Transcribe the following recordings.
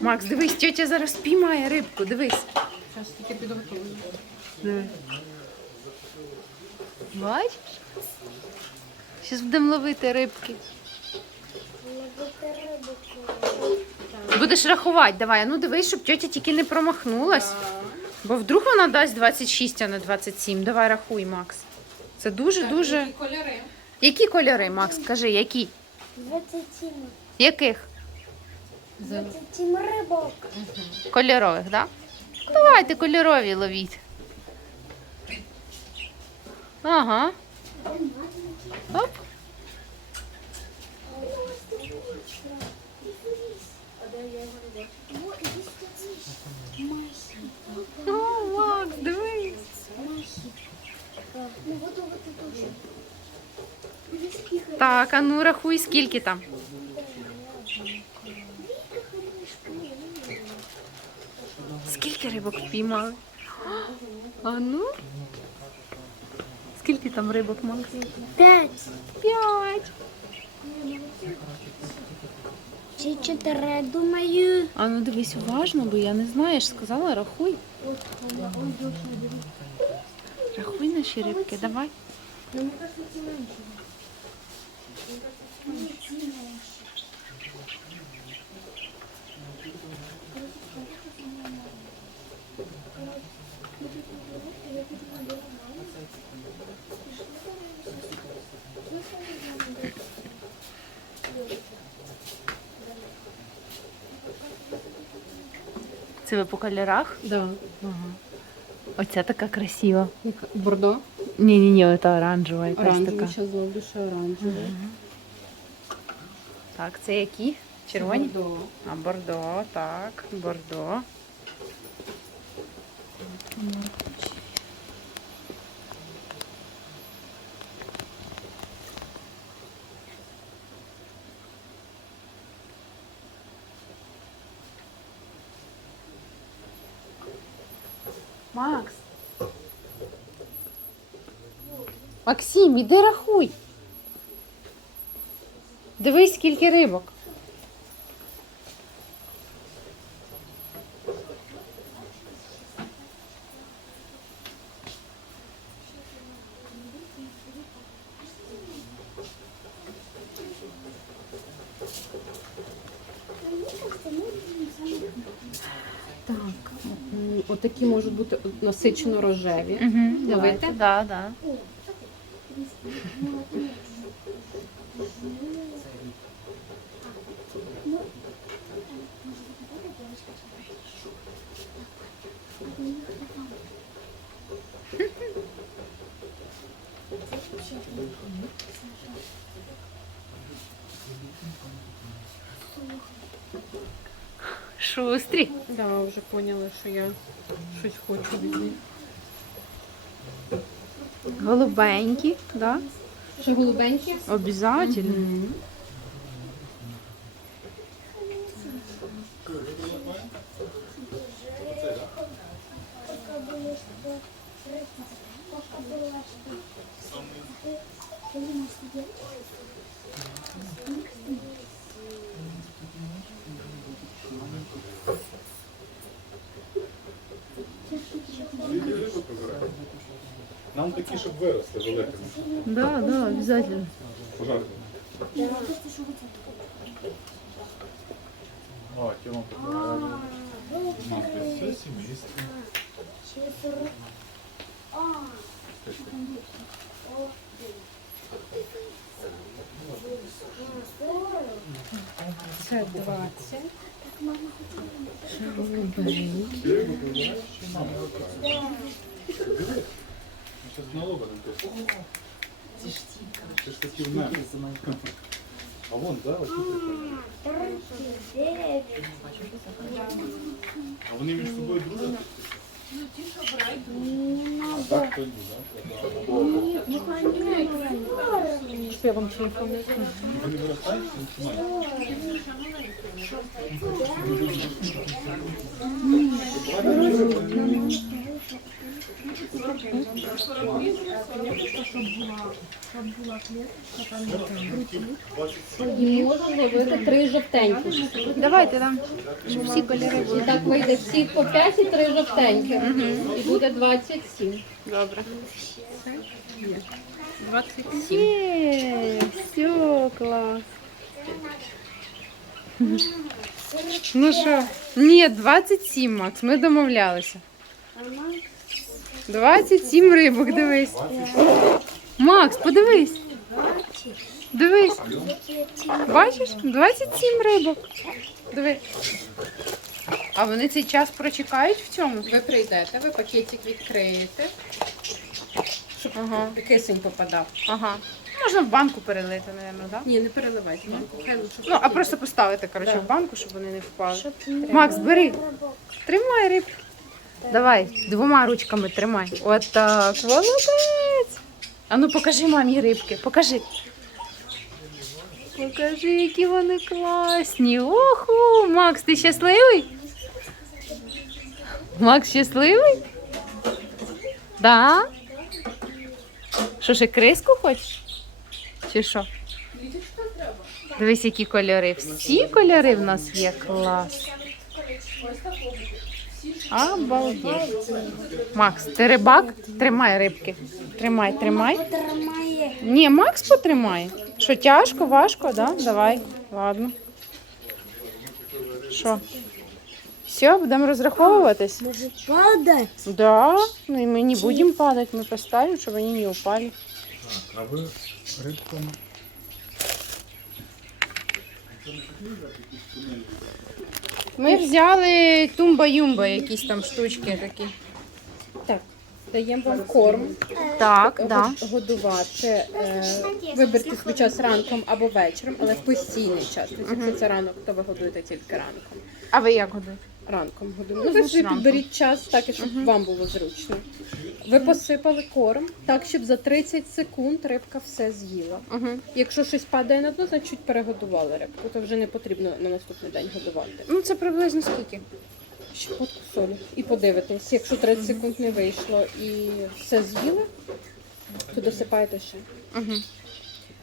Макс, дивись, тьотя зараз спіймає рибку, дивись. Зараз тільки підготую. Диви. Бачиш? Зараз будемо ловити рибки. Будеш рахувати, давай. Ну дивись, щоб тьотя тільки не промахнулась. Бо вдруг вона дасть 26, а не 27. Давай рахуй, Макс. Це дуже-дуже. Які кольори? Які кольори, Макс? Скажи, які? 27. Яких? 27 рибок. Кольорових, так? Да? Давайте кольорові ловіть. Ага. Оп. О, Макс, дивись. Ну. Так, а ну рахуй, скільки там. Скільки рибок впіймали? А ну? Скільки там рибок, Макс? Пять. П'ять. Чи чотири, думаю. А ну дивись уважно, бо я не знаю, я ж сказала, рахуй. Рахуй наші рибки, давай. Це ви по кольорах? Да. Оця така красива. Яка- Бордо? Ні, ні, ні, це оранжева якась Оранжевий. така. ще зловлю ще оранжевий. Так, це які? Червоні? Бордо. А бордо, так, бордо. Макс. Максим, іди рахуй. Дивись, скільки рибок. Отакі можуть бути насичено рожеві. Угу, Ловити? Да, да. Шустрі. Да, вже поняли, що я щось хочу від них. Голубенькі, да? Ще голубенькі? Обязательно. Нам такі, щоб виросли великими. Да, да, обязательно. Пожарки. О, Тіма покажу. Мати, все сімейство. Це 20. Зараз налога написано. Це ж такі в мене. А вон, да, ось тут. Дев'ять. А вони між собою дружать? І можна зробити три жовтенькі. Давайте там, всі кольори І так вийде всі по 5 і три жовтенькі. І буде 27. Добре. 27. Є, все, клас. Ну що? Ні, 27, Макс, ми домовлялися. 27 рибок, дивись. Макс, подивись. Дивись. Бачиш? 27 рибок. Диви. А вони цей час прочекають в цьому? Ви прийдете, ви пакетик відкриєте, щоб Ага, кисень попадав. ага. Можна в банку перелити, мабуть, так? Ні, не переливайте. Хай лучше Ну, а просто поставити, коротше, Да. в банку, щоб вони не впали. Щоб не Макс, бери. Тримай рибку. Давай, двома ручками тримай. От так. Молодець. А ну покажи мамі рибки. Покажи. Покажи, які вони класні. Оху, Макс, ти щасливий? Макс щасливий? Да? Що ще криску хочеш? Чи що? Дивись, які кольори. Всі кольори в нас є клас. Обалдеть. Макс, ти рибак? Тримай рибки. Тримай, тримай. Ні, Макс потримає. Що тяжко, важко, да? Давай. Ладно. Що? Все, будемо розраховуватись? Може падати? Да, ну и мы не будем падать, мы поставим, чтобы они не упали. Так, а ви рибками? Ми взяли тумба-юмба, якісь там штучки такі. Так, даємо вам корм. Так, да. Год- Годувати. Е, виберте свій час ранком або вечором, але в постійний час. Тобто, якщо це ранок, то ви годуєте тільки ранком. А ви як годуєте? Ранком годуємо. Ну, ви собі ранком. підберіть час так, щоб вам було зручно. Ви посипали корм так, щоб за 30 секунд рибка все з'їла. Угу. Якщо щось падає на дно, значить перегодували рибку, то вже не потрібно на наступний день годувати. Ну це приблизно скільки? Щепотку солі. І подивитись, якщо 30 секунд не вийшло і все з'їли, то досипаєте ще. Угу.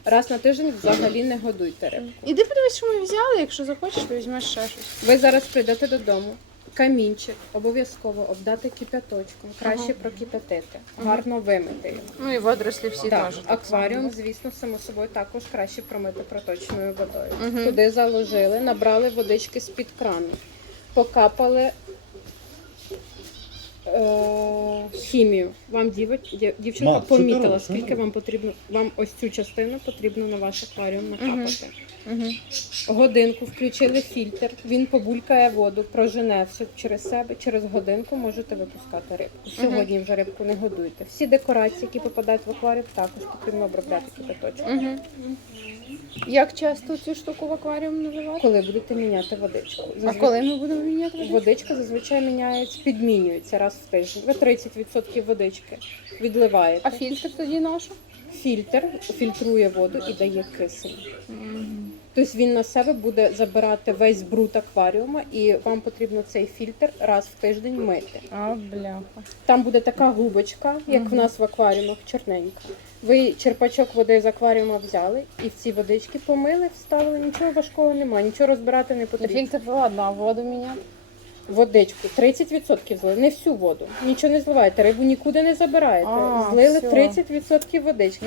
Раз на тиждень взагалі не годуйте рибку. Іди подивись, що ми взяли, якщо захочеш, то візьмеш ще щось. Ви зараз прийдете додому. Камінчик обов'язково обдати кипяточком, краще Ага. прокипятити, гарно вимити його. Ну і водорослі всі Так, теж. акваріум, звісно, само собою також краще промити проточною водою. Мгм. Туди заложили, набрали водички з-під крану, покапали хімію. Вам дівоч- дів- дівчинка Мак, помітила, робиш? скільки вам потрібно, вам ось цю частину потрібно на ваш акваріум накапати. Угу. Годинку включили фільтр, він побулькає воду, прожене все через себе. Через годинку можете випускати рибку. Сьогодні вже рибку не годуйте. Всі декорації, які попадають в акваріум, також потрібно обробляти кипяточком. Угу. Як часто цю штуку в акваріум наливати? Коли будете міняти водичку. А коли ми будемо міняти водичку? Водичка зазвичай міняється, підмінюється раз в тиждень. Ви 30% водички відливаєте. А фільтр тоді наш? Фільтр фільтрує воду і дає кисень. Тобто він на себе буде забирати весь бруд акваріума, і вам потрібно цей фільтр раз в тиждень мити. А, бляха. Там буде така губочка, як в нас в акваріумах, чорненька. Ви черпачок води з акваріума взяли і в ці водички помили, вставили. Нічого важкого немає, нічого розбирати не потрібно. фільтр ладно, а воду міняти? Водичку 30% злили, не всю воду. Нічого не зливаєте, рибу нікуди не забираєте. А, Злили все. 30% водички.